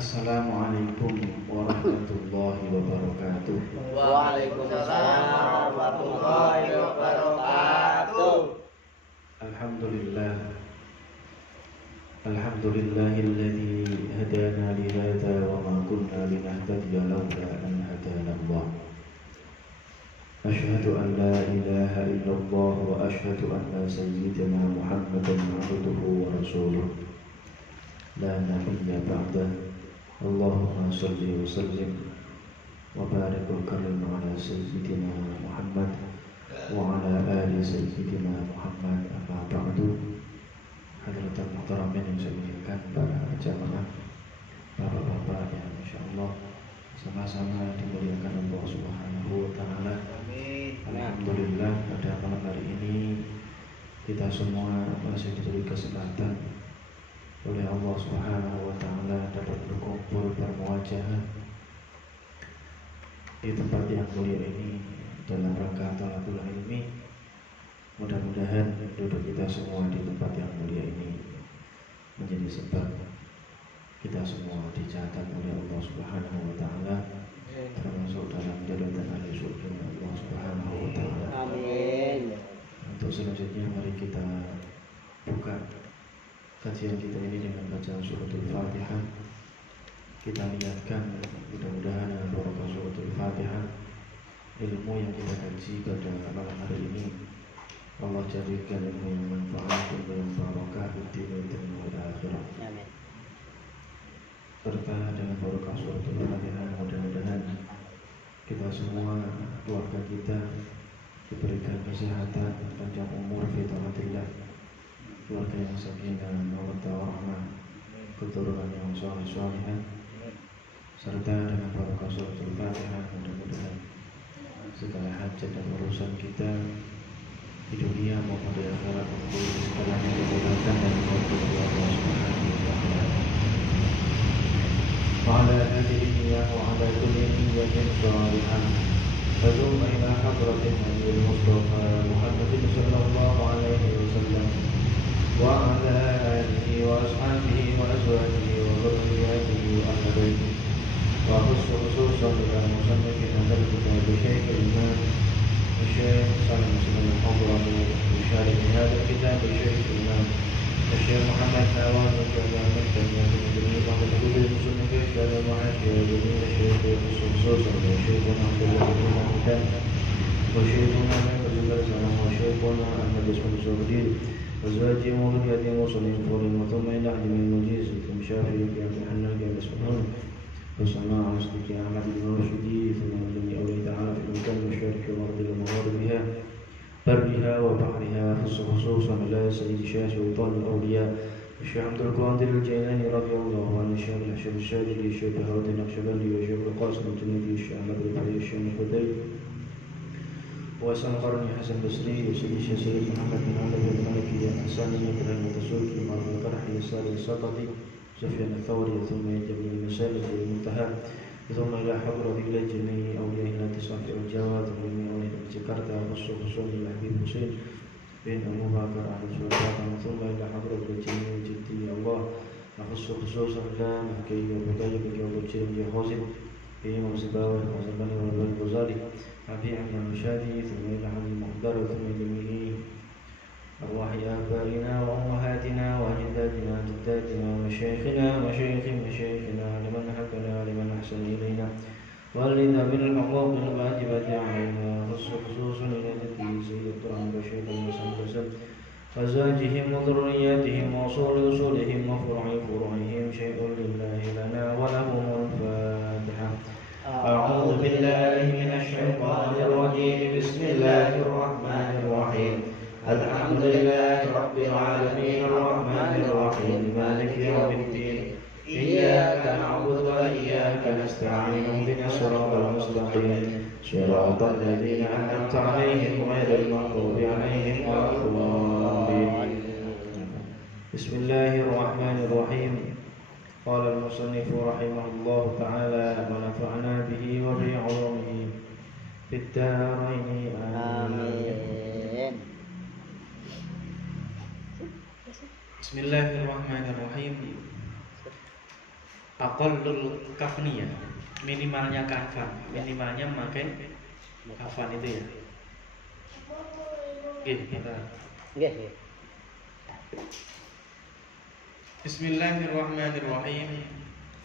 Assalamualaikum warahmatullahi wabarakatuh. Waalaikumsalam warahmatullahi wabarakatuh. Alhamdulillah. Alhamdulillahilladzi hadana li hadza wa ma kunna linahtadiya laula an hadana Allah. Asyhadu an la ilaha illallah wa asyhadu anna sayyidina Muhammadan abduhu wa rasuluh. La nabiyya ba'dahu. Allahumma salli wa sallim wa barik wa karim ala sayyidina Muhammad wa ala ali sayyidina Muhammad. Amma ba'du. Hadirin muhtaramin yang saya muliakan, para jamaah, bapak-bapak yang insyaallah sama-sama dimuliakan Allah Subhanahu wa taala. Alhamdulillah, pada malam hari ini kita semua masih diberi kesempatan oleh Allah Subhanahu wa taala dapat berkumpul bermuajaah di tempat yang mulia ini dalam rangka thalathul ilmi. Mudah-mudahan duduk kita semua di tempat yang mulia ini menjadi sebab kita semua dicatat oleh Allah Subhanahu wa taala termasuk dalam jalan ahli surga Allah Subhanahu wa taala. Amin. Untuk selanjutnya mari kita buka kajian kita ini dengan bacaan suratul Fatihah. Kita niatkan mudah-mudahan dengan barokah suratul Fatihah ilmu yang kita kaji pada malam hari ini Allah jadikan ilmu yang manfaat, ilmu yang barokah di dunia dan akhirat. Amin. Serta dengan barokah suratul Fatihah mudah-mudahan kita semua, keluarga kita diberikan kesehatan, panjang umur, fi taatillah, keluarga yang sakinah, mawaddah warahmah, keturunan yang saleh-salehah, serta dengan barokah suratul Fatihah mudah-mudahan segala hajat dan urusan kita di dunia maupun di akhirat segalanya dimudahkan dan dimudahkan oleh Allah Subhanahu wa taala. Wa ala alihi wa ala kulli niyyatin shalihah. Fadum ila hadratin Nabiul Mustafa Muhammadin sallallahu alaihi wasallam wa ala alihi wa ashabihi wa azwajihi wa dhurriyyatihi wa ahli baitihi wa khususan ila musannifin hadzal kitab Syekh Imam الشيخ صالح مسلم الحضرمي يشارك في هذا الكتاب الشيخ الإمام الشيخ محمد ناوان وجعل مكتب من جميع الكتب المسلمين في إشكال المعاشر وجميع الشيخ خصوصا وشيخنا عبد الله بن محمد وشيخنا محمد بن سلام وشيخنا أحمد بن الزبدي وزواجي وولدي وصلي فوري وثم إلى عدم المجيز ثم شافعي في عبد الحنان في الأسفل وسماع مسلك أحمد بن رشدي ثم الذي أولي تعالى في المكان المشارك والأرض ومغاربها برها وبحرها خصوصا إلى سيد شاه سلطان الأولياء الشيخ عبد القادر الجيلاني رضي الله عنه الشيخ الأشرف الشاذلي الشيخ بهاء الدين النقشبندي والشيخ القاسم الجنيدي الشيخ أحمد بن علي الشيخ الخديوي وسام قرني حسن بصري وسيد الشيخ سيد محمد بن علي بن مالكي الحساني إبراهيم الدسوقي معروف القرحي السالي السقطي سفيان الثوري ثم يجب المسالك والمنتهى ثم إلى حضرة إلى جميع أولياء التي صافي الجواد ومن أولياء جاكرتا خصوصا إلى حبيب حسين بن أبو بكر أحد سلطان ثم إلى حضرة جميع جدي الله خصوصا إلى مكي وبداية بجواب الشيخ حازم في مصباوي وزباني والبزاري أبي عبد المشادي ثم إلى حبيب مقدار ثم جميع أرواح آبائنا وأمهاتنا وأجدادنا وجداتنا ومشايخنا ومشايخ مشايخنا لمن حبنا لمن أحسن إلينا والذين من الحقوق الواجبة علينا خصوصا إلى جدي سيد الطعام بشير المسلسل أزواجهم وذرياتهم وأصولهم وفروع فروعهم شيء لله لنا ولهم الفاتحة. أعوذ بالله من الشيطان الرجيم. بسم الله الرحمن الرحيم. الحمد لله رب العالمين الرحمن الرحيم مالك يوم الدين إياك نعبد وإياك نستعين اهدنا الصراط المستقيم صراط الذين أنعمت عليهم غير المغضوب عليهم ولا الضالين. بسم الله الرحمن الرحيم. قال المصنف رحمه الله تعالى ونفعنا به وبعلومه في الدارين آمين. Bismillahirrahmanirrahim. aqallul kafni ya, minimalnya kafan, minimalnya memakai kafan itu ya. Oke, kita. Nggih. Bismillahirrahmanirrahim.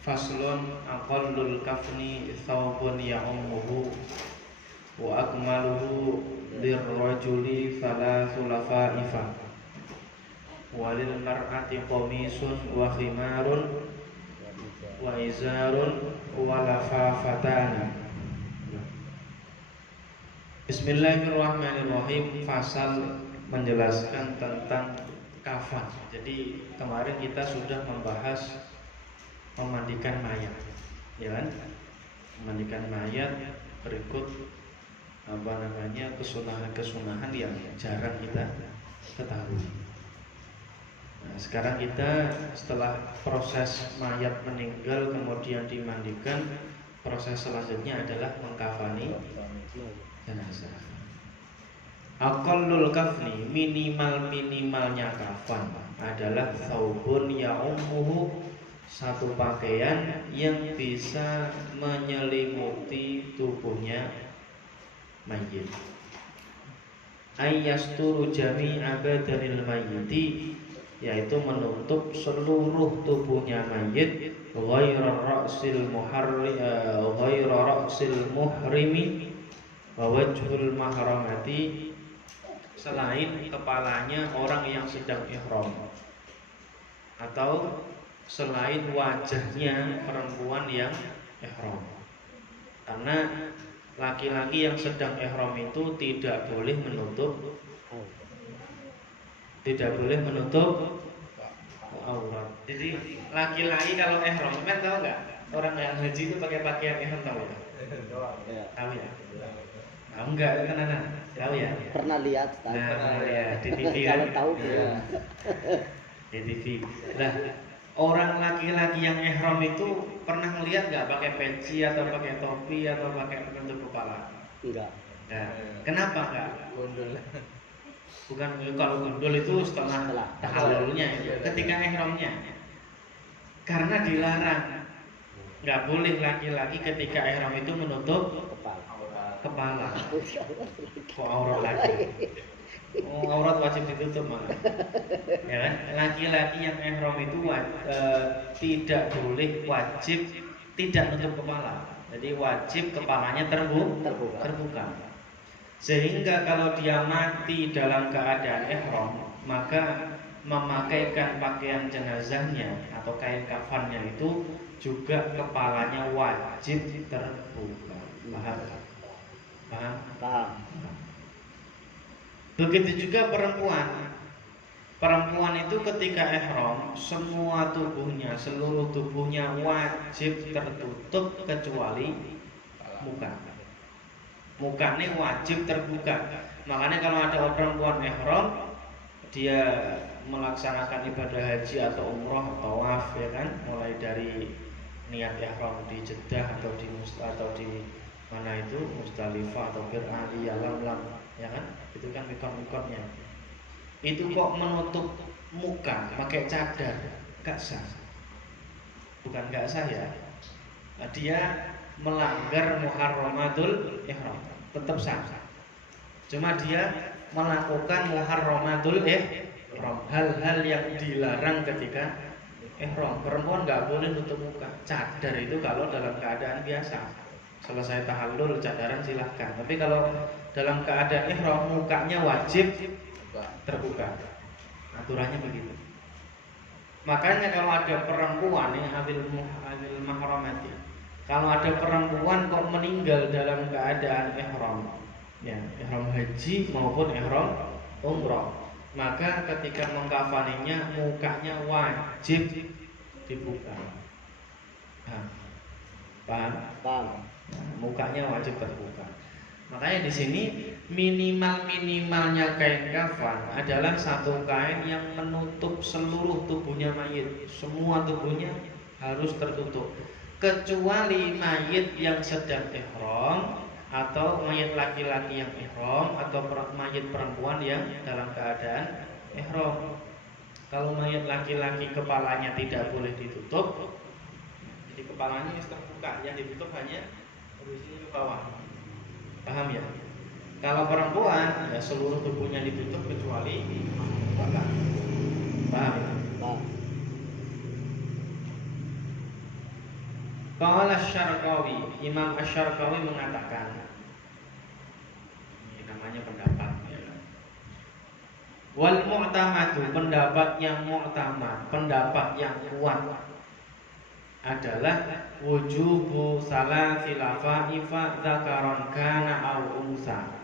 Faslun aqallul kafni thawbun ya'ummuhu wa akmaluhu lirrajuli thalathu lafaifa walil mar'ati qamisun wa khimarun wa izarun wa lafafatani. Bismillahirrahmanirrahim. Fasal menjelaskan tentang kafan. Jadi kemarin kita sudah membahas memandikan mayat, ya kan? Memandikan mayat, berikut kesunahan-kesunahan yang jarang kita ketahui. Nah, sekarang kita setelah proses mayat meninggal kemudian dimandikan, proses selanjutnya adalah mengkafani jenazah. Aqallul kafni, minimalnya kafan adalah thawbun ya'ummuhu, satu pakaian yang bisa menyelimuti tubuhnya mayit. Ayyasturu jami'a badanil mayyiti, yaitu menutup seluruh tubuhnya mayit, ghairu ra'sil muhrimi wa wajhul mahramati, selain kepalanya orang yang sedang ihram, atau selain wajahnya perempuan yang ihram. Karena laki-laki yang sedang ihram itu tidak boleh menutup aurat. Jadi laki-laki kalau ihram, kan tahu nggak? Orang yang haji itu pakai pakaian ihram, tahu ya? Tahu ya? Tahu nggak kan anak? Tahu ya? Pernah lihat, Nah, ya di TV kan? Kalau tahu ya. Di TV. Nah, orang laki-laki yang ihram itu pernah melihat nggak pakai peci atau pakai topi atau pakai penutup kepala? Enggak. Nah, kenapa nggak? Gundul. Bukan, kalau gundul itu setelah tahallulnya, ketika ihramnya. Karena dilarang. Nggak boleh laki-laki ketika ihram itu menutup kepala. Kok aurat lagi? Oh, aurat wajib ditutup malah. Ya kan? Laki-laki yang ihram itu tidak boleh, wajib tidak menutup kepala. Jadi wajib kepalanya terbuka. Sehingga kalau dia mati dalam keadaan ihram, maka memakaikan pakaian jenazahnya atau kain kafannya itu juga kepalanya wajib terbuka. Paham? Begitu juga perempuan. Perempuan itu ketika ihram, semua tubuhnya, seluruh tubuhnya wajib tertutup kecuali muka. Mukanya wajib terbuka. Makanya kalau ada perempuan ihram, dia melaksanakan ibadah haji atau umroh atau tawaf, ya kan, mulai dari niat ihram di Jeddah atau di mana itu, Musdalifah atau Qir'ani, Yalamlam, ya kan, itu kan mikot-mikotnya. Itu kok menutup muka pakai cadar, gak sah. Bukan gak sah ya, dia melanggar muharramatul ihram, tetap sah. Cuma dia melakukan muharramatul ihram, hal-hal yang dilarang ketika ihram. Perempuan nggak boleh tutup muka. Cadar itu kalau dalam keadaan biasa, selesai tahallul cadaran silahkan. Tapi kalau dalam keadaan ihram, mukanya wajib terbuka. Aturannya begitu. Makanya kalau ada perempuan yang awil mahramati, kalau ada perempuan kok meninggal dalam keadaan ihram, ya, ihram haji maupun ihram umrah, maka ketika mengkafaninya mukanya wajib dibuka. Paham? Mukanya wajib terbuka. Makanya di sini minimalnya kain kafan adalah satu kain yang menutup seluruh tubuhnya mayit. Semua tubuhnya harus tertutup, kecuali mayit yang sedang ihram, atau mayit laki-laki yang ihram, atau mayit perempuan yang dalam keadaan ihram. Kalau mayit laki-laki kepalanya tidak boleh ditutup, kepalanya terbuka, yang ditutup hanya dari sini ke bawah. Paham ya? Kalau perempuan ya seluruh tubuhnya ditutup kecuali belakang. Paham ya? Paham. Qala Asy-Syarqawi, Imam Asy-Syarqawi mengatakan, ini namanya pendapat ya. Wal mu'tamadu, pendapat yang mu'tamad, pendapat yang kuat adalah wujubu salasil lafaifa dzakaron kana au unsa.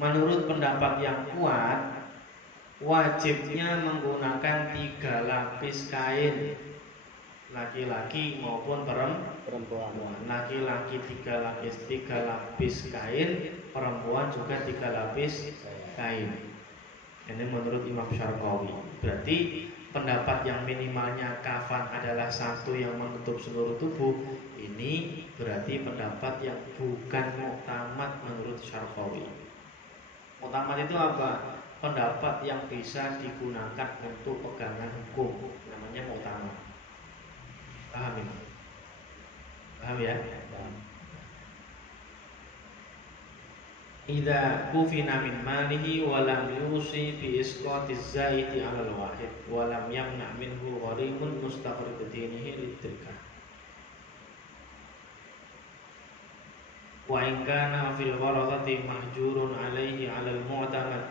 Menurut pendapat yang kuat, wajibnya menggunakan 3 lapis kain, laki-laki maupun perempuan. Laki-laki 3 lapis kain, perempuan juga 3 lapis kain. Ini menurut Imam Syarqawi. Berarti pendapat yang minimalnya kafan adalah 1 yang menutup seluruh tubuh, ini berarti pendapat yang bukan mu'tamad menurut Syarqawi. Mu'tamad itu apa? Pendapat yang bisa digunakan untuk pegangan hukum, namanya mu'tamad. Paham ya? Paham ya? Idza kufina min malihi wa lam yusi bi isqatiz zaidi 'ala al-wahid wa lam yamna' minhu gharimun mustaqrid dinihi litilka. Wa in kana fil warathati mahjurun 'alaihi 'ala al-mu'tamad.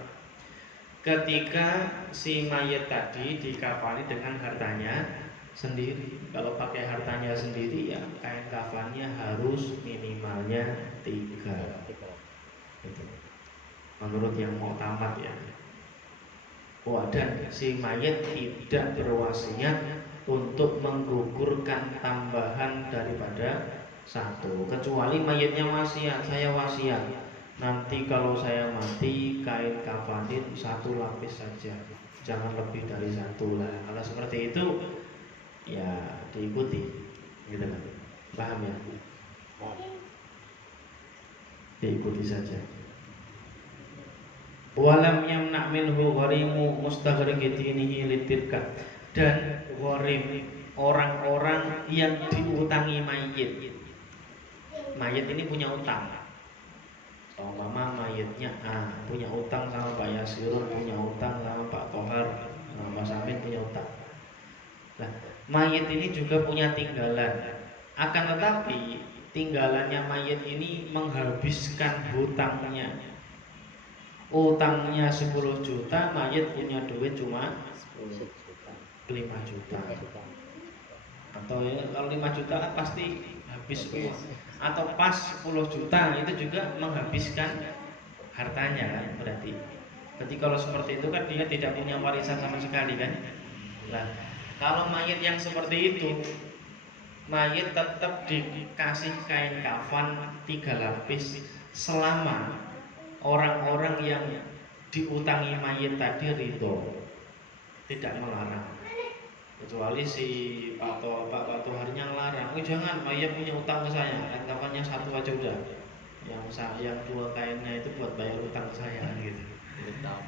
Ketika si mayit tadi dikafani dengan hartanya sendiri. Kalau pakai hartanya sendiri ya kain kafannya harus minimalnya 3. Menurut yang mu'tamad ya. Dan si mayit tidak berwasiat untuk menggugurkan tambahan daripada 1, kecuali mayitnya wasiat, saya wasiat nanti kalau saya mati kain kafanin 1 lapis saja, jangan lebih dari 1 lah. Kalau seperti itu ya diikuti, gitu kan? Paham ya? Diikuti saja. Walam yamna' minhu gharimu mustaghriqinihi litilka. Dan gharim, orang-orang yang diutangi mayit. Mayit ini punya utang. Mama mayitnya punya utang sama Pak Yasirun, punya utang sama Pak Kohar, Mas Amin punya utang. Nah, mayit ini juga punya tinggalan. Akan tetapi tinggalannya mayit ini menghabiskan hutangnya. Utangnya 10 juta, mayit punya duit cuma 5 juta. Atau ya, kalau 5 juta kan pasti habis semua. Atau pas 10 juta itu juga menghabiskan hartanya kan, berarti. Berarti kalau seperti itu kan dia tidak punya warisan sama sekali kan. Nah, kalau mayit yang seperti itu, mayit tetap dikasih kain kafan 3 lapis selama orang-orang yang diutangi mayit tadi ridho, tidak melarang. Kecuali si Pak Toharnya ngelarang, jangan, mayit punya utang ke saya, kain kafannya 1 aja udah, yang 2 kainnya itu buat bayar utang saya gitu.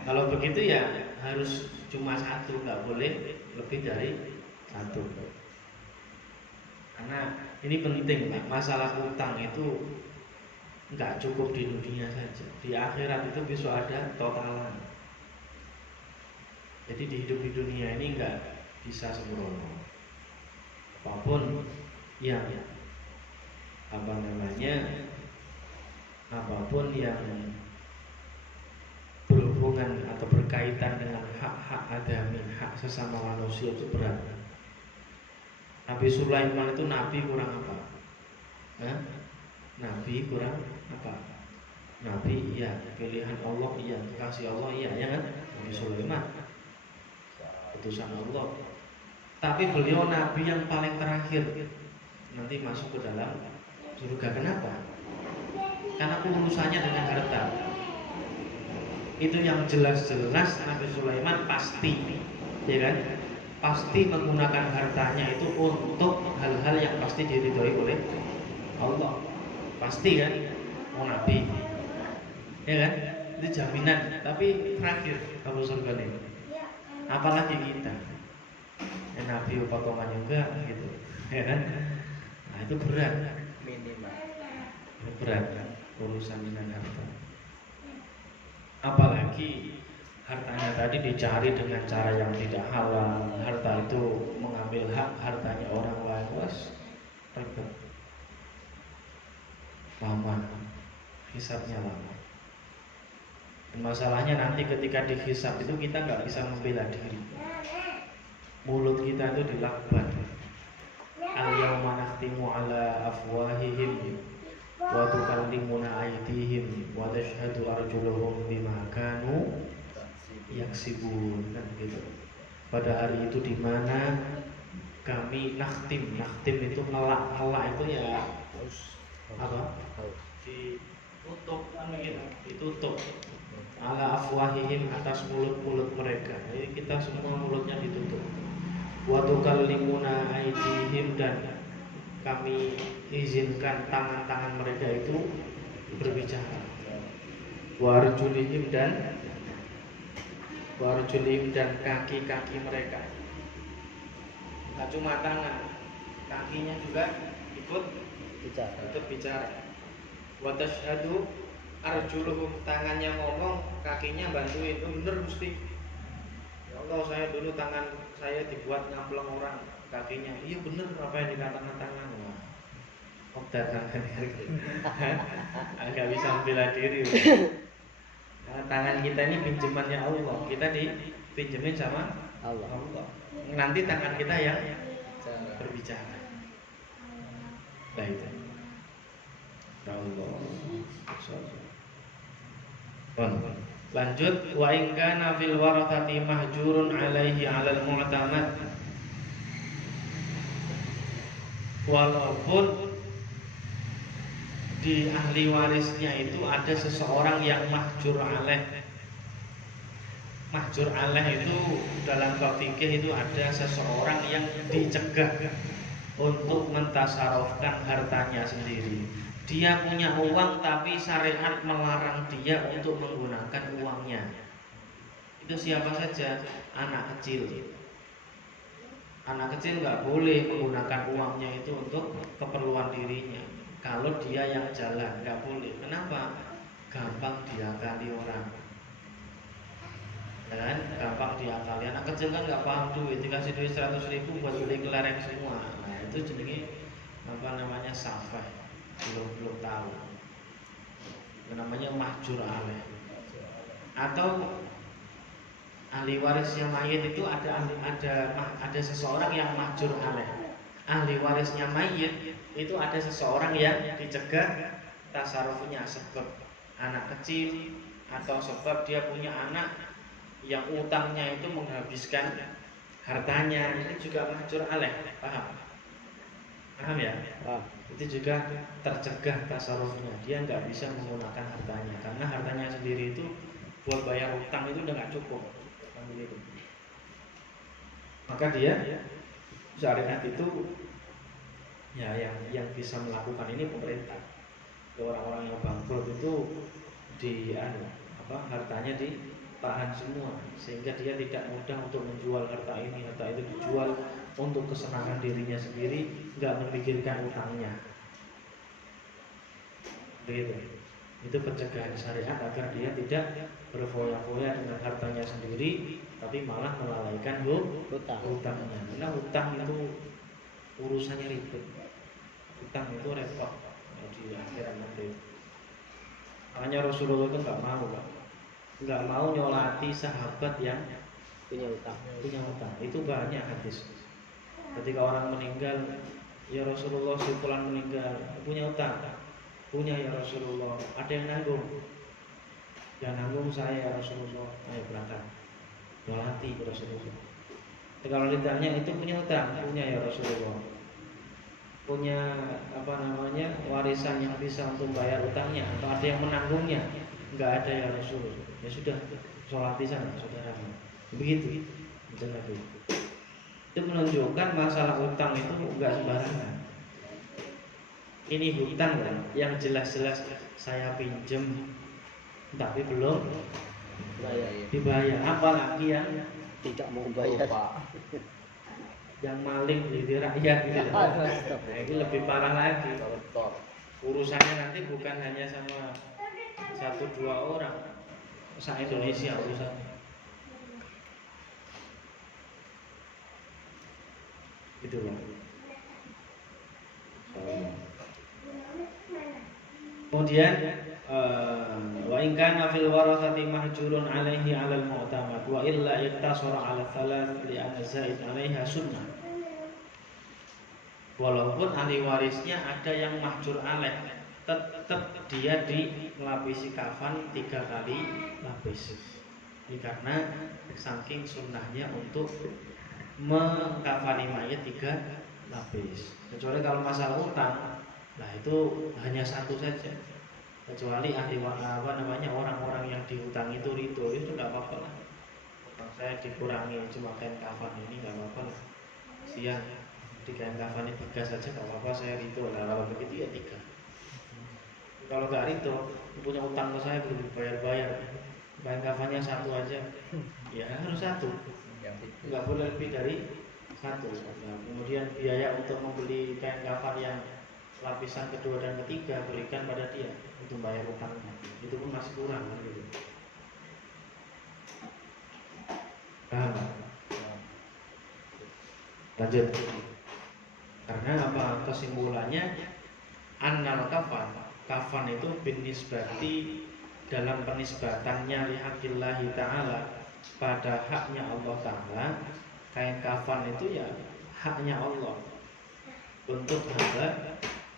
Kalau begitu ya harus cuma 1, nggak boleh lebih dari 1. Karena ini penting Pak, masalah utang itu nggak cukup di dunia saja, di akhirat itu besok ada totalan. Jadi di hidup di dunia ini nggak bisa sembrono. Apapun yang apapun yang berhubungan atau berkaitan dengan hak-hak adami, hak sesama manusia itu berat. Nabi Sulaiman itu nabi kurang apa? Nabi kurang apa? Nabi iya, pilihan Allah iya, kekasih Allah iya, ya kan? Nabi Sulaiman utusan Allah. Tapi beliau nabi yang paling terakhir, nanti masuk ke dalam surga. Kenapa? Karena urusannya dengan harta. Itu yang jelas-jelas Nabi Sulaiman pasti, ya kan? Pasti menggunakan hartanya itu untuk hal-hal yang pasti diridhoi oleh Allah. Pasti kan? Mau nabi, ya kan? Itu jaminan. Tapi terakhir kalau surga ini, apalagi kita, ya, nabi potongan juga, gitu, ya kan? Nah itu berat, Minimal. berat urusan dengan harta. Apalagi hartanya tadi dicari dengan cara yang tidak halal, harta itu mengambil hak hartanya orang lain, was ribet, lama, hisabnya lama. Dan masalahnya nanti ketika dihisab itu kita nggak bisa membela diri. Mulut kita itu dilakban. Al-yawma nakhtimu ala afwahihim wa tukallimuna aydihim wa tashhadu arjuluhum bima kanu yaksibun, kan gitu. Pada hari itu di mana kami nakhtim itu ngelak itu ya apa? Ditutup kan gitu, ditutup. Ala afwahihim, atas mulut-mulut mereka. Jadi kita semua mulutnya ditutup. Wa tukallimuna aydihim, dan kami izinkan tangan-tangan mereka itu berbicara. Wa arjulihim, dan kaki-kaki mereka. Nah cuma tangan, kakinya juga ikut bicara. Wa tashhadu arjuluhum, tangannya ngomong, kakinya bantuin. Oh bener Gusti, ya Allah saya dulu tangan saya dibuat ngampleng orang, kakinya iya bener apa yang dikatakan tangan. Wah obat tangan agak bisa membela diri. Nah, tangan kita ini pinjamannya Allah, kita dipinjemin sama Allah. Nanti tangan kita yang berbicara. Nah itu Allah. Lanjut, wa in kana fil warathati mahjurun alaihi 'alal mu'tamad. Walaupun di ahli warisnya itu ada seseorang yang mahjur alaih. Mahjur alaih itu dalam bab fikih itu ada seseorang yang dicegah untuk mentasarufkan hartanya sendiri. Dia punya uang tapi syariat melarang dia untuk menggunakan uangnya. Itu siapa saja? Anak kecil. Anak kecil nggak boleh menggunakan uangnya itu untuk keperluan dirinya. Kalau dia yang jalan nggak boleh. Kenapa? Gampang diakali orang. Dan gampang diakali. Anak kecil kan nggak paham duit, dikasih duit 100.000 buat beli kelereng semua. Nah itu jenenge apa namanya safah. Belum tahu. Namanya mahjur alaih. Atau ahli warisnya mayit itu ada seseorang yang mahjur alaih. Ahli warisnya mayit itu ada seseorang yang dicegah tasarufnya, sebab anak kecil atau sebab dia punya anak yang utangnya itu menghabiskan hartanya, ini juga mahjur alaih. Paham ya? Itu juga tercegah tasarufnya, dia nggak bisa menggunakan hartanya karena hartanya sendiri itu buat bayar utang itu udah nggak cukup. Maka dia syariat itu ya yang bisa melakukan ini pemerintah. Orang-orang yang bangkrut itu hartanya ditahan semua sehingga dia tidak mudah untuk menjual harta ini, harta itu dijual untuk kesenangan dirinya sendiri, nggak memikirkan utangnya. Begitu. Itu pencegahan syariat agar dia tidak berfoya-foya dengan hartanya sendiri, tapi malah melalaikan hutangnya. Karena hutang itu urusannya ribet. Hutang itu repot di akhirat nanti. Makanya Rasulullah itu nggak mau nyolati sahabat yang punya hutang. Itu banyak hadis. Ketika orang meninggal, ya Rasulullah si fulan meninggal punya hutang. Punya ya Rasulullah, ada yang nanggung. Yang nanggung saya ya Rasulullah. Ayo berangkat. Nyolati ya Rasulullah. Kalau ditanya itu punya hutang, punya ya Rasulullah. Punya warisan yang bisa untuk bayar utangnya, atau ada yang menanggungnya? Enggak ada ya Rasulullah. Ya sudah, sholati sana saudara. Begitu. Itu menunjukkan masalah hutang itu enggak sembarangan. Ini hutang kan, yang jelas-jelas saya pinjem tapi belum dibayar. Apalagi yang tidak mau bayar. yang maling di rakyat gitu. Nah, ini lebih parah lagi. Urusannya nanti bukan hanya sama 1-2 orang, se-Indonesia urusannya. Gitu Bang. Kemudian wa in kana fil warathati mahjurun alaihi 'alal mu'tamad wa illa iktasara 'ala thalath li anna zaid 'alaiha sunnah. Walaupun ahli warisnya ada yang mahjur alaih, tetap dia dilapisi kafan 3 kali lapis. Ini karena saking sunnahnya untuk mengkafani mayat 3 lapis. Kecuali kalau masalah utang, nah itu hanya 1 saja. Kecuali ahli orang-orang yang dihutang itu ridho, itu nggak apa-apa lah. Saya dikurangi cuma kain kafan ini nggak apa-apa lah. Siang di kain kafan 3 saja nggak apa-apa, saya ridho. Nah kalau begitu ya 3. Kalau nggak ridho, punya utang ke saya belum bayar-bayar, kain kafannya 1 aja, ya harus 1. Nggak boleh lebih dari 1. Nah, kemudian biaya untuk membeli kain kafan yang lapisan kedua dan ketiga berikan pada dia untuk bayar utangnya, itu pun masih kurang kan gitu. Paham? Lanjut. Karena apa? Kesimpulannya annal kafan itu binisbati dalam penisbatannya lihaqillahi ta'ala, pada haknya Allah Ta'ala. Kain kafan itu ya haknya Allah untuk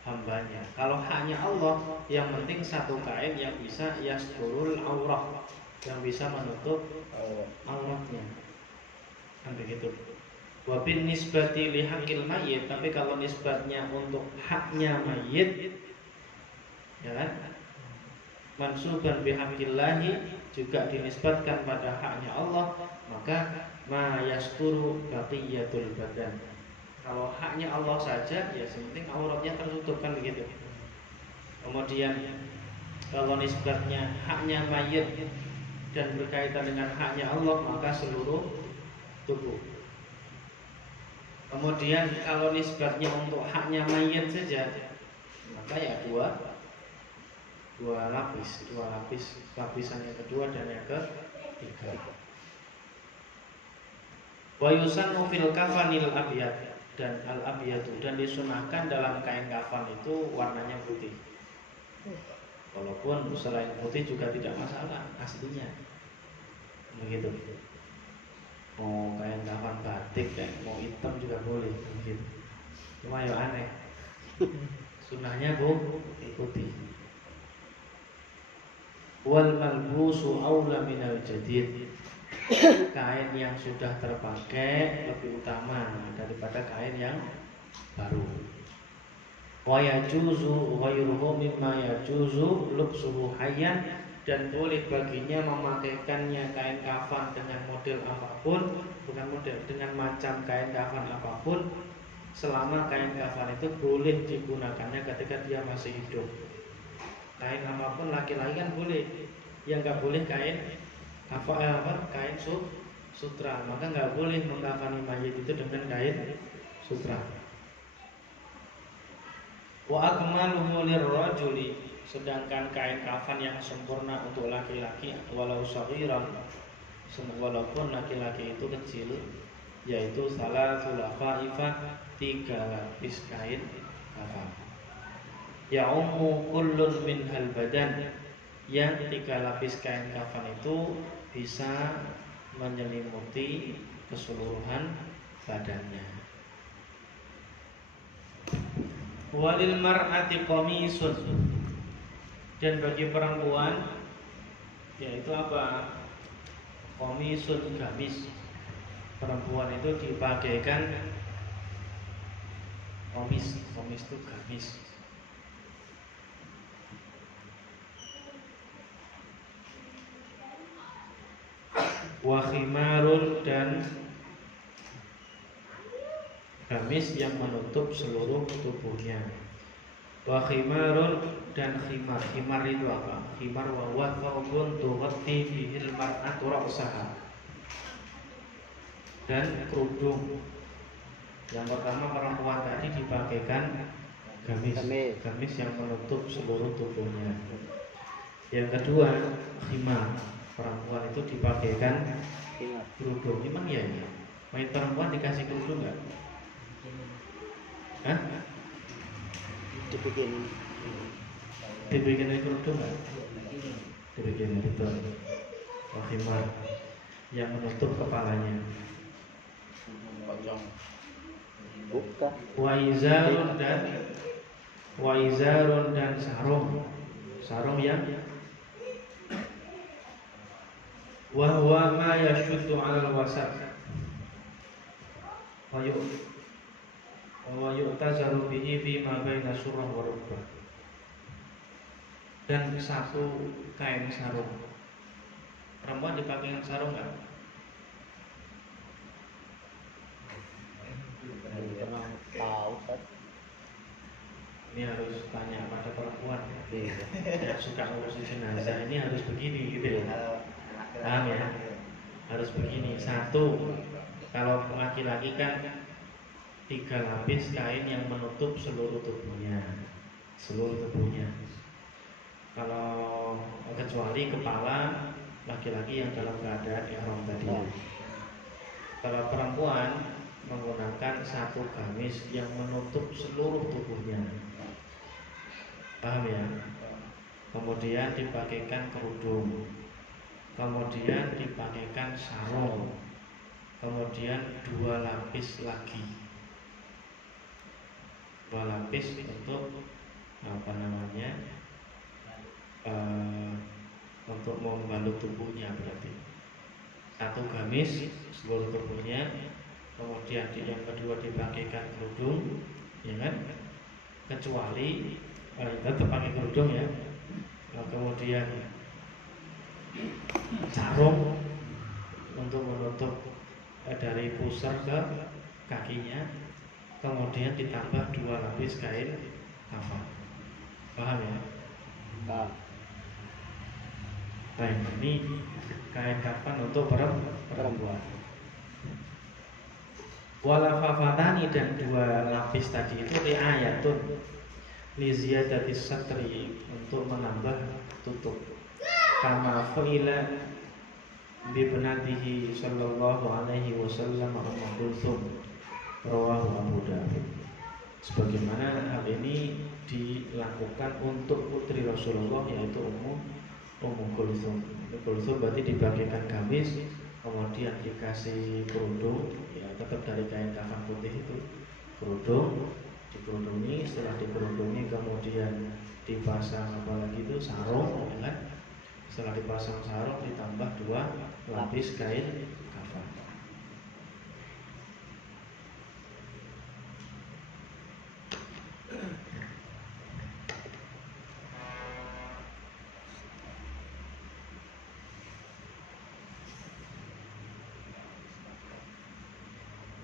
hambanya. Kalau haknya Allah, yang penting 1 kain yang bisa yasturul aurah, yang bisa menutup auratnya, kan begitu. Wa bin nisbati li haqqil mayyit, tapi kalau nisbatnya untuk haknya mayit, ya kan, mansuban bihaqqillahi, juga dinisbatkan pada haknya Allah, maka ma yasturu baqiyatul badan. Kalau haknya Allah saja, ya sepenting auratnya tertutup, kan begitu. Kemudian kalau nisbatnya haknya mayit dan berkaitan dengan haknya Allah, maka seluruh tubuh. Kemudian kalau nisbatnya untuk haknya mayit saja, maka ya dua lapis, lapisan yang kedua dan yang ketiga. Wa yusannu fil kafanil abyad, dan al abyadu, dan disunahkan dalam kain kafan itu warnanya putih. Walaupun selain putih juga tidak masalah aslinya, begitu. Mau kain kafan batik, mau hitam juga boleh, begitu. Cuma ya aneh, sunahnya putih. Wal malbusu aula minal jadid, kain yang sudah terpakai lebih utama daripada kain yang baru. Wa yajuzu ghairuhu mimma yajuzu lubsuhu hayyan, dan boleh baginya memakaikannya kain kafan dengan model apapun, bukan model, dengan macam kain kafan apapun, selama kain kafan itu boleh digunakannya ketika dia masih hidup. Kain apapun, laki-laki kan boleh, yang nggak boleh kain kain sutra, maka nggak boleh mengkafani mayit itu dengan kain sutra. Wa akmaluhu lirrajuli, sedangkan kain kafan yang sempurna untuk laki-laki, walau saghiran, walaupun laki-laki itu kecil, yaitu salasul lafaifah, 3 lapis kain kafan. Ya kullun minhal badan, yang 3 lapis kain kafan itu bisa menyelimuti keseluruhan badannya. Walil mar'ati qamisun, dan bagi perempuan yaitu apa? Qamisun, gamis. Perempuan itu dipakaikan qamis itu gamis. Wa khimarun, dan gamis yang menutup seluruh tubuhnya. Wa khimarun, dan khimar. Khimar itu apa? Khimar wa huwa thawbun tughatti bihil mar'atu ra'saha, dan kerudung Yang pertama perempuan tadi dipakaikan gamis yang menutup seluruh tubuhnya. Yang kedua khimar, perempuan itu dipakaikan kerudung. Memang ya, main perempuan dikasih kerudung nggak? Hah? Dibikin kerudung nggak? Dibikin betul. Khimar yang menutup kepalanya. Bukan. Waizarun dan sarung yang wahwa ma yashuddu 'alal wasat wa yu'tazaru bihi fi ma baina surah wa rukbah. Dan satu kain sarung. Perempuan dipakai sarung nggak? Tahu kan? Ini harus tanya pada perempuan yang suka ngurusin jenazah, ini harus begini gitu ya. Paham ya? Harus begini. Satu, kalau laki-laki kan 3 lapis kain yang menutup seluruh tubuhnya. Kalau kecuali kepala laki-laki yang dalam keadaan ihram tadi. Kalau perempuan menggunakan satu gamis yang menutup seluruh tubuhnya. Paham ya? Kemudian dipakaikan kerudung, kemudian dipakaikan sarung, kemudian 2 lapis lagi. 2 lapis untuk untuk membalut tubuhnya berarti. Satu gamis seluruh tubuhnya, kemudian yang kedua dipakaikan kerudung, ya kan? Kecuali tetap pakai kerudung ya. Kemudian sarung untuk menutup dari pusar ke kakinya, kemudian ditambah 2 lapis kain kafan. Paham ya? Paham. Baik, ini kain kafan untuk perempuan. Walafafatani, dan 2 lapis tadi itu riayatun li ziyadati satri, untuk menambah tutup. Kama fa'ila bi ibnatihi sallallahu alaihi wasallam Ummu Kulthum, rawahu Abu Dawud. Sebagaimana hal ini dilakukan untuk putri Rasulullah, yaitu Ummu Kulthum. Kulthum berarti dibagikan gamis, kemudian dikasih kerudung, ya tetap dari kain kafan putih itu, kerudung, dikerudungi. Setelah dikerudungi kemudian dipasang apalagi itu sarung, ya kan? Setelah dipasang sarung ditambah 2 lapis kain kafan.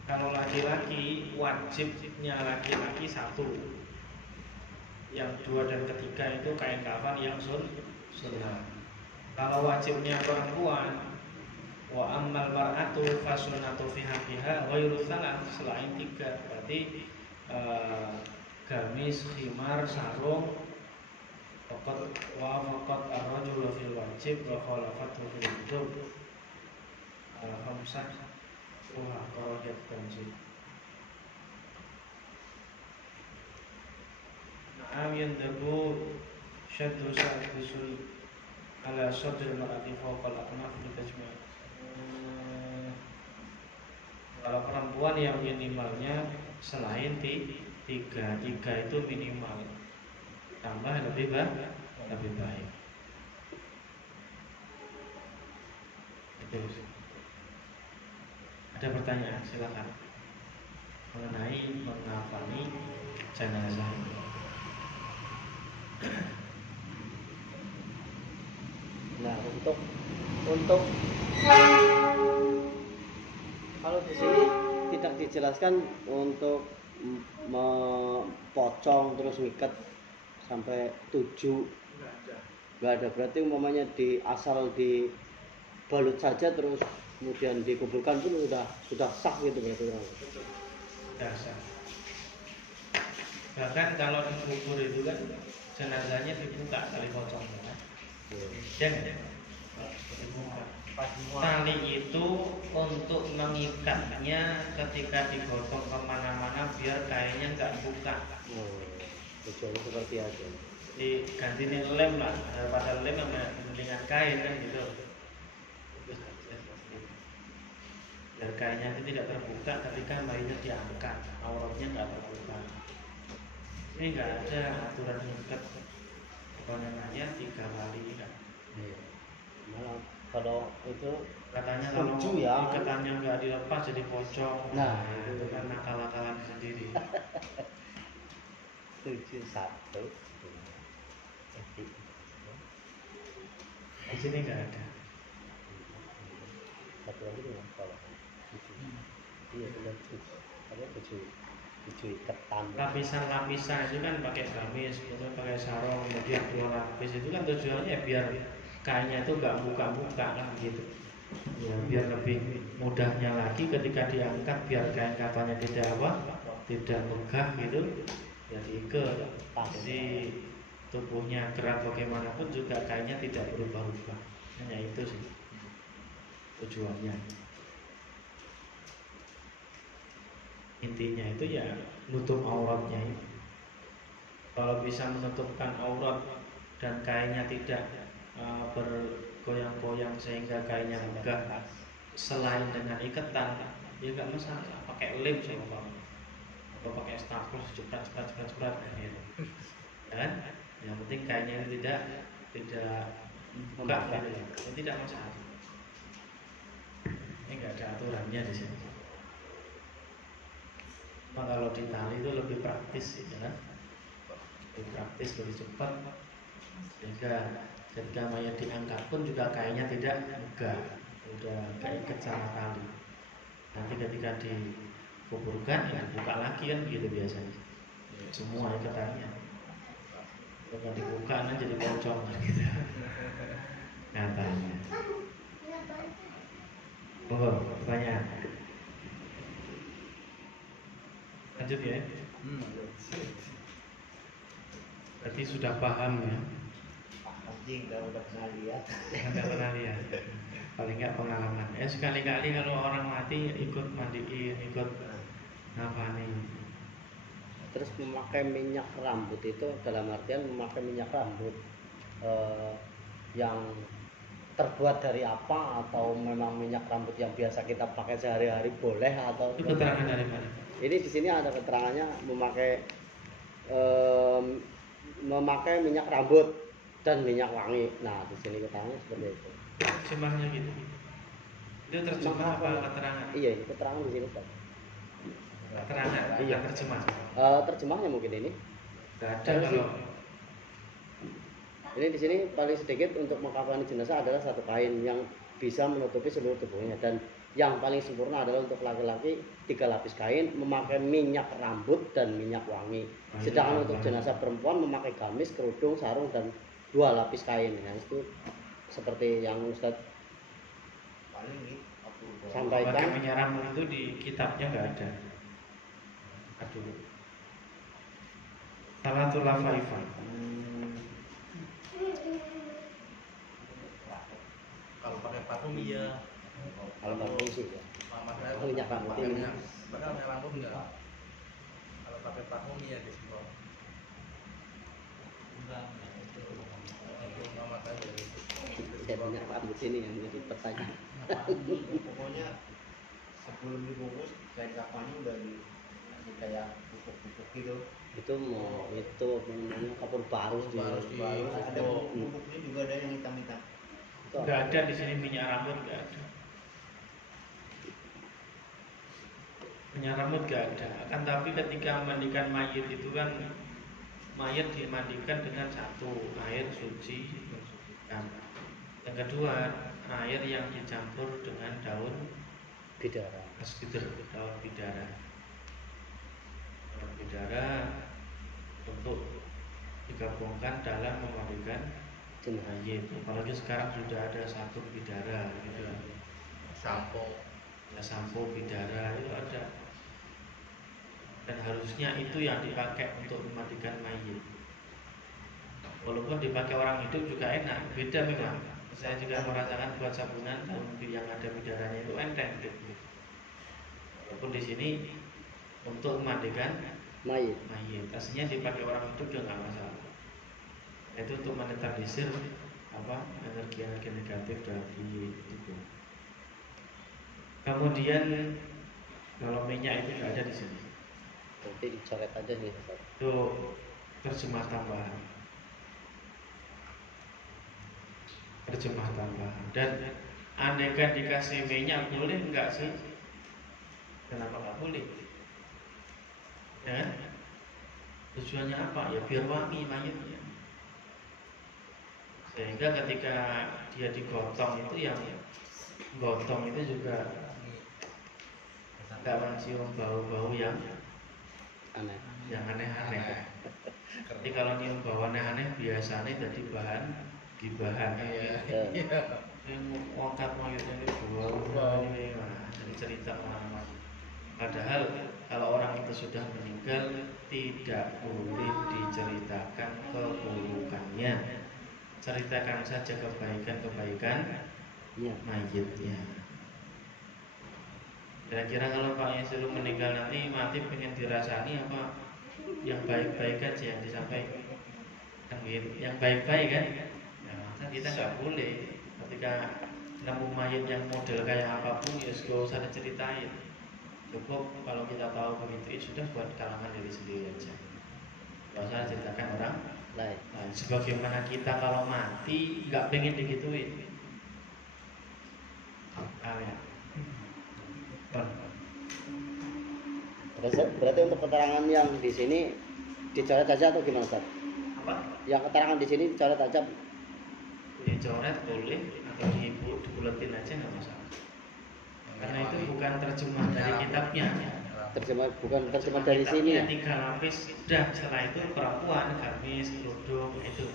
Kalau laki-laki, wajibnya laki-laki 1. Yang 2 dan ketiga itu kain kafan yang sunnah. Kalau wajibnya perempuan, wa ammal mar'atu fasunnatu fi haqqiha ghairu salat, selain 3. Berarti gamis, khimar, sarung, faqat ar-rajulu fil wajib wa khalafatu fil wujub. Khamsah wa qara'at tanzil. Na'am yandabu syaddu sa'dusul ala sadril mar'ati fawqa al-aqnaf litajma'. Kalau perempuan yang minimalnya selain 3 itu minimal, tambah lebih baik. Itu. Ada pertanyaan, silakan, mengenai mengafani jenazah ini. Nah, untuk kalau di sini tidak dijelaskan untuk pocong terus ngikat sampai 7, nggak ada. Berarti umpamanya asal dibalut saja terus kemudian dikumpulkan pun sudah sah gitu berarti. dasar. Bahkan kalau dikubur itu kan jenazahnya dibuka tali pocongnya kan? Ya nggak? Dibuka. Tali itu untuk mengikatnya ketika digotong kemana-mana biar kainnya nggak buka. Tujuannya seperti itu. Diganti lem lah, pada lem dengan kain kan gitu. Biar kainnya itu tidak terbuka ketika mayatnya diangkat, auratnya nggak terbuka. Ini nggak ada aturan ikat apa namanya 3 kali kan. Malah kalau itu Katanya kalau lucu ya, ikatannya nggak dilepas jadi pocong. Nah, itu kan nakal-nakalan sendiri. 71. Di sini nggak ada. Satu lagi dengan kalau 7. Iya benar 7. Ada 7 ikatan. Lapisan-lapisan itu kan pakai gamis, kemudian pakai sarung, kemudian 2 lapis itu kan tujuannya biar kainnya itu nggak buka-buka kan gitu. Ya, biar lebih mudahnya lagi ketika diangkat biar kain kafannya tidak megah gitu. Ya diikat. Jadi tubuhnya gerak bagaimanapun juga kainnya tidak berubah-ubah. Hanya itu sih tujuannya. Intinya itu ya nutup auratnya itu. Kalau bisa menutupkan aurat dan kainnya tidak bergoyang-goyang sehingga kainnya megah selain dengan ikatan, ya nggak masalah. Pakai lem sama atau pakai staples cepat gitu. Dan yang penting kainnya itu tidak buka gitu ya. Itu tidak masalah. Ini nggak ada aturannya di sini. Cuma kalau di tali itu lebih praktis gitu kan. Lebih praktis, lebih cepat. Sehingga ketika mayat diangkat pun juga kainnya tidak megah, udah keikat sama tali. Nanti ketika dikuburkan ya dibuka lagi kan gitu biasanya. Semua ikatannya. Kalau dibuka nanti jadi pocong gitu. Katanya. Oh, pertanyaan. Lanjut ya. Berarti sudah paham ya. Kalau udah pernah lihat. Nggak pernah lihat. Paling nggak pengalaman. Sekali-kali kalau orang mati ikut mandiin, ikut nih. Terus memakai minyak rambut itu dalam artian memakai minyak rambut yang terbuat dari apa, atau memang minyak rambut yang biasa kita pakai sehari-hari boleh atau itu keterangan dari mana? Ini di sini ada keterangannya memakai minyak rambut dan minyak wangi. Nah, di sini keterangannya seperti itu. Terjemahnya gitu. Itu terjemah apa keterangan? Iya, ini keterangan di sini, Pak. Keterangan, iya terjemah. Terjemahnya mungkin ini. Gak ada kalau. Ini di sini paling sedikit untuk mengkafani jenazah adalah satu kain yang bisa menutupi seluruh tubuhnya, dan yang paling sempurna adalah untuk laki-laki 3 lapis kain, memakai minyak rambut dan minyak wangi. Sedangkan untuk jenazah perempuan memakai gamis, kerudung, sarung dan 2 lapis kain. Nah, itu seperti yang Ustadz sampaikan. Pakai minyak rambut itu di kitabnya nggak ada. Aduh. Salatul Lafaifah. Kalau pakai parfum iya. Kalau parfum sih ya. Kalau minyak rambut ini. Padahal minyak rambut enggak. Kalau pakai parfum iya di situ. Saya minyak rambut ini yang jadi pertanyaan. Pokoknya sebelum dibungkus kain kafannya udah di kayak pupuk-pupuk gitu. Itu namanya kapur baru di Baru ada bubuknya juga, ada yang hitam-hitam. Nggak ada di sini minyak rambut, nggak ada. Minyak rambut nggak ada. Akan tapi ketika memandikan mayit itu kan mayat dimandikan dengan satu air suci, yang kedua air yang dicampur dengan daun bidara. Daun bidara untuk digabungkan dalam memandikan mayit. Apalagi sekarang sudah ada sabun bidara gitu. Sampo Ya, sampo bidara itu ada. dan harusnya itu yang dipakai untuk memandikan mayit. Walaupun dipakai orang hidup juga enak, beda memang. Saya juga merasakan buat sabungan yang ada udaranya itu enteng. Walaupun di sini untuk memandikan mayit. aslinya dipakai orang hidup juga nggak masalah. Itu untuk menetralisir energi-energi negatif dari tubuh. Kemudian kalau minyak itu nggak ada di sini. Berarti dicoret aja nih Ustaz. Itu terjemah tambahan. Dan andaikan dikasih minyak boleh nggak sih? Kenapa nggak boleh? Ya, tujuannya apa? Ya biar wangi mayatnya. Sehingga ketika dia digotong itu yang gotong itu juga nggak mencium bau-bau yang aneh-aneh. Jadi kalau nyium bau aneh-aneh biasanya jadi bahan gibahan. Yang ngangkat mayatnya itu bau ini, jadi cerita orang-orang. Padahal kalau orang itu sudah meninggal tidak boleh diceritakan keburukannya. Ceritakan saja kebaikan-kebaikan mayitnya. Kira-kira kalau Pak Yusuf meninggal nanti mati pengen dirasani apa yang baik-baik aja yang disampaikan, yang baik-baik kan? Nah, kita nggak boleh ketika nemu mayit yang model kayak apapun ya gak usah diceritain. Cukup kalau kita tahu begitu ya sudah buat kalangan diri sendiri aja. Gak usah ceritakan orang lain. Nah, sebagaimana kita kalau mati nggak pengen digituin. Berarti untuk keterangan yang di sini dicoret aja atau gimana Ustaz? Apa? Yang keterangan di sini dicoret aja? Dicoret boleh atau dibuletin aja nggak masalah. Karena itu bukan terjemah dari kitabnya. Bukan terjemah dari sini ya? 3 lapis, sudah setelah itu perempuan, gamis, kerudung itu.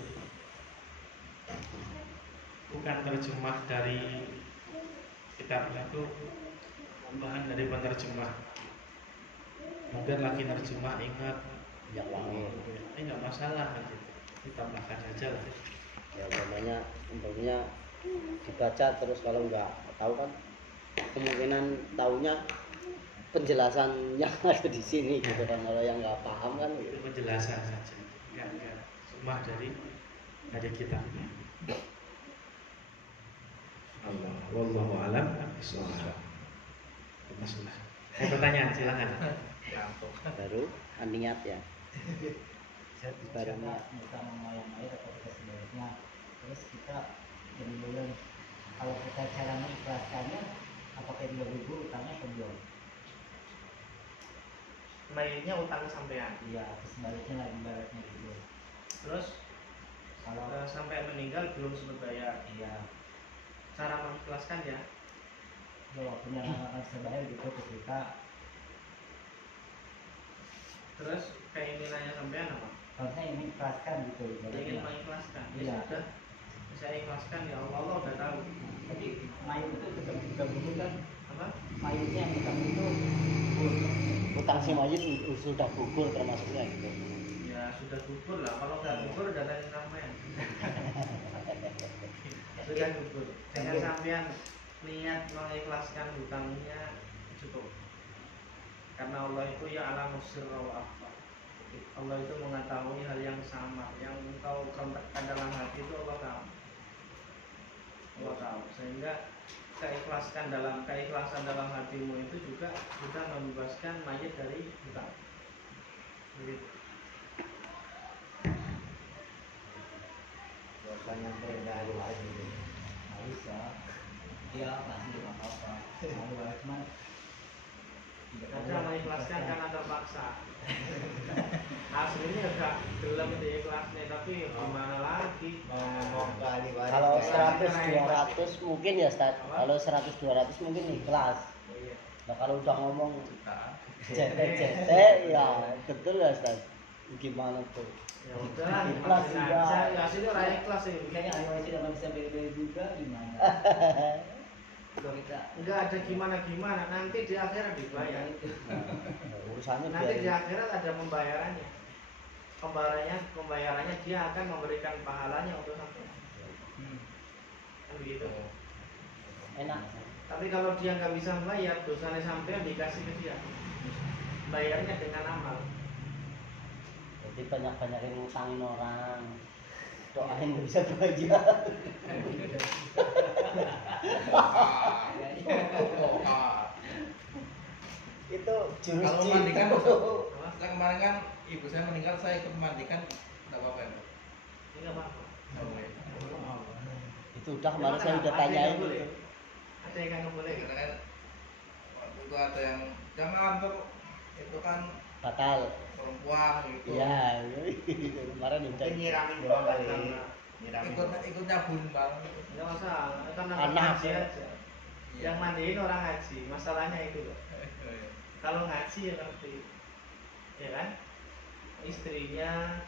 Bukan terjemah dari kitabnya, itu tambahan dari penerjemah. Mungkin lagi nerjemah ingat yang wangi. Ini nggak masalah kan, ditambahkan aja lah. Ya umpamanya dibaca terus kalau nggak tahu kan kemungkinan taunya penjelasan yang ada di sini gitu kan. Kalau yang nggak paham kan itu penjelasan saja, nggak cuma dari kitabnya. Allah, wallahu alam bishawab. Bismillah. Ada pertanyaan silakan. baru niat ya. Baru kita memayang air atau kita sebaliknya, terus kita jadi belum. Kalau kita cara mengikhlaskannya, apakah dia gugur utangnya atau belum? Mayitnya utang sampean. Iya, sebaliknya lagi baratnya gitu. Terus Kalau sampai meninggal belum sempat bayar. iya, Cara mengikhlaskan ya. walaupun yang akan sebayar gitu ketika Terus keinginannya sampean apa? harusnya ini ikhlaskan gitu. Ingin mengikhlaskan. Ya Iya. sudah, saya ikhlaskan ya Allah udah tahu. Jadi mayit itu tetap juga gugur kan? Apa? Mayitnya yang utang itu gugur. Utang si mayit sudah gugur termasuknya gitu. Ya sudah gugur lah. Kalau nggak gugur datangin sampean. Sudah gugur. Dengan sampean niat mengikhlaskan hutangnya cukup. Karena Allah itu ya alamus sirra wa akhfa. Allah itu mengetahui hal yang samar, yang engkau kontakkan dalam hati itu Allah tahu. Allah tahu. Sehingga keikhlasan dalam hatimu itu juga sudah membebaskan mayit dari hutang. Begitu. Biasanya beredar lagi gitu. Nggak bisa. Dia pasti nggak apa-apa. Malu cuma Kadang mengikhlaskan karena terpaksa. Aslinya udah belum diikhlasnya, tapi gimana lagi? ngomong ke ahli waris. Kalau kayak 100 200 mungkin ya Ustaz. Kalau 100 200 mungkin ikhlas. Iya. Nah kalau udah ngomong cetek ya betul ya Ustaz. Gimana tuh? Ya udah, Ikhlas ikhlasin juga. aja. Ya sini orang ikhlas sih. kayaknya ahli waris tidak bisa beda-beda juga gimana? Loh, kita nggak ada gimana-gimana, nanti di akhirat dibayar. Urusannya Nanti di biar akhirat ada pembayarannya. Pembayarannya dia akan memberikan pahalanya untuk sampai. Kan begitu. enak. Tapi kalau dia nggak bisa membayar, dosanya sampai dikasih ke dia. Bayarnya dengan amal. Jadi banyak-banyakin ngutangin orang. Doain nggak bisa aja. Itu jurus Kalau cinta. mandikan, setelah kemarin kan ibu saya meninggal, saya ikut mandikan, nggak apa-apa ya? Ini nggak apa-apa. Oke. Itu udah kemarin Emang saya kenapa? udah Ada yang tanyain nggak boleh? itu. Ada yang nggak boleh. Karena kan waktu itu ada yang jangan tuh itu kan Batal. perempuan gitu. Iya, kemarin udah. Mungkin nyiramin doang kali. Karena Nyiramin. Ikut nyabun bang. nggak masalah, kan Anak. anak ngaji aja. Iya. Yang mandiin orang ngaji, masalahnya itu loh. Kalau ngaji ya ngerti, ya kan? Istrinya,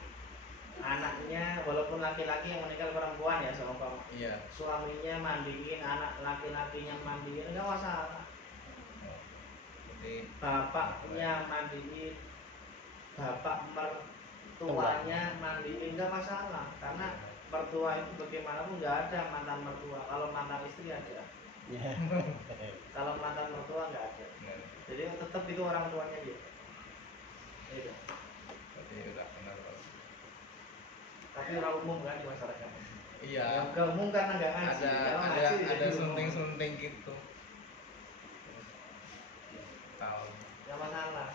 anaknya, walaupun laki-laki yang meninggal perempuan ya sama Iya. suaminya mandiin, anak laki-lakinya mandiin, nggak masalah. Jadi Bapaknya mandiin, bapak mertuanya mandiin, nggak masalah. Karena mertua itu bagaimanapun nggak ada mantan mertua. Kalau mantan istri ada, Ya. kalau mantan mertua nggak ada. Jadi tetap itu orang tuanya dia. Gitu. berarti udah benar. Tapi orang umum kan di masyarakat. Iya. Yang nggak umum karena nggak ngaji. Kalau ngaji Ada jadi umum. sunting-sunting gitu. Tahu. Nggak masalah.